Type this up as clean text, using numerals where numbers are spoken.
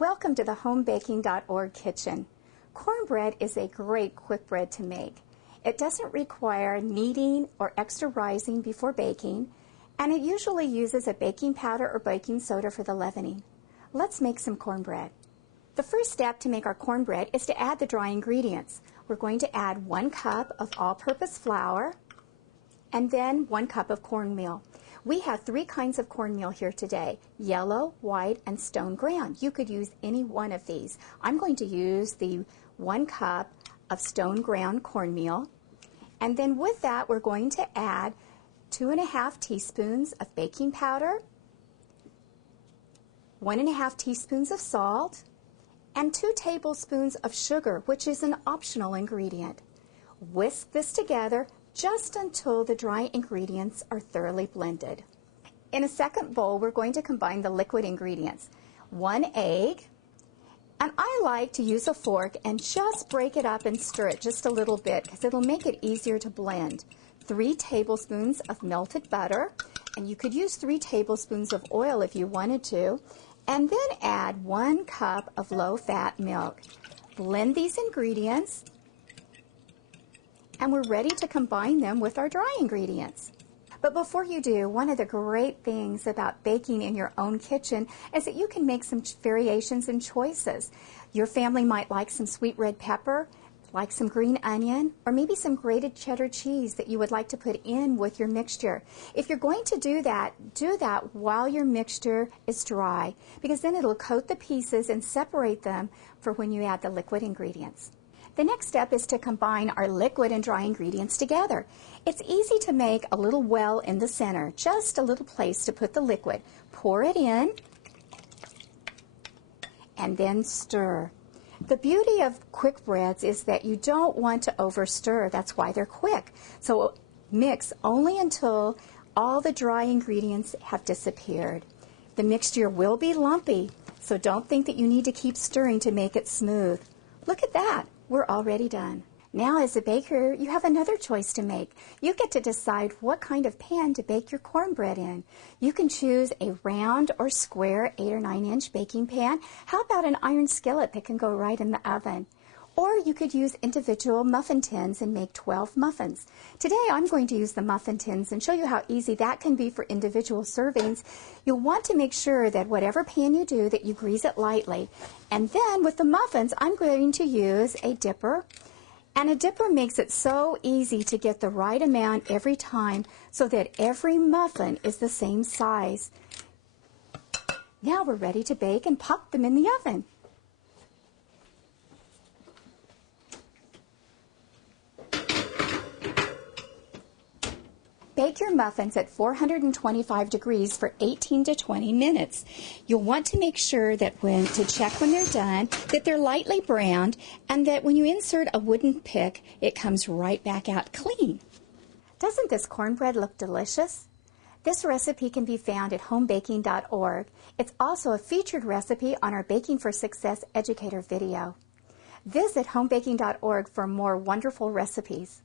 Welcome to the homebaking.org kitchen. Cornbread is a great quick bread to make. It doesn't require kneading or extra rising before baking, and it usually uses a baking powder or baking soda for the leavening. Let's make some cornbread. The first step to make our cornbread is to add the dry ingredients. We're going to add 1 cup of all-purpose flour and then 1 cup of cornmeal. We have 3 kinds of cornmeal here today: yellow, white, and stone ground. You could use any one of these. I'm going to use the 1 cup of stone ground cornmeal, and then with that we're going to add 2½ teaspoons of baking powder, 1½ teaspoons of salt, and 2 tablespoons of sugar, which is an optional ingredient. Whisk this together just until the dry ingredients are thoroughly blended. In a second bowl, we're going to combine the liquid ingredients. 1 egg, and I like to use a fork and just break it up and stir it just a little bit because it'll make it easier to blend. 3 tablespoons of melted butter, and you could use 3 tablespoons of oil if you wanted to, and then add 1 cup of low-fat milk. Blend these ingredients, and we're ready to combine them with our dry ingredients. But before you do, one of the great things about baking in your own kitchen is that you can make some variations and choices. Your family might like some sweet red pepper, like some green onion, or maybe some grated cheddar cheese that you would like to put in with your mixture. If you're going to do that while your mixture is dry, because then it'll coat the pieces and separate them for when you add the liquid ingredients. The next step is to combine our liquid and dry ingredients together. It's easy to make a little well in the center, just a little place to put the liquid. Pour it in and then stir. The beauty of quick breads is that you don't want to over stir. That's why they're quick. So mix only until all the dry ingredients have disappeared. The mixture will be lumpy, so don't think that you need to keep stirring to make it smooth. Look at that. We're already done. Now, as a baker, you have another choice to make. You get to decide what kind of pan to bake your cornbread in. You can choose a round or square 8 or 9 inch baking pan. How about an iron skillet that can go right in the oven? Or you could use individual muffin tins and make 12 muffins. Today I'm going to use the muffin tins and show you how easy that can be for individual servings. You'll want to make sure that whatever pan you do, that you grease it lightly. And then with the muffins, I'm going to use a dipper. And a dipper makes it so easy to get the right amount every time so that every muffin is the same size. Now we're ready to bake and pop them in the oven. Bake your muffins at 425 degrees for 18 to 20 minutes. You'll want to make sure that to check when they're done, that they're lightly browned, and that when you insert a wooden pick, it comes right back out clean. Doesn't this cornbread look delicious? This recipe can be found at homebaking.org. It's also a featured recipe on our Baking for Success educator video. Visit homebaking.org for more wonderful recipes.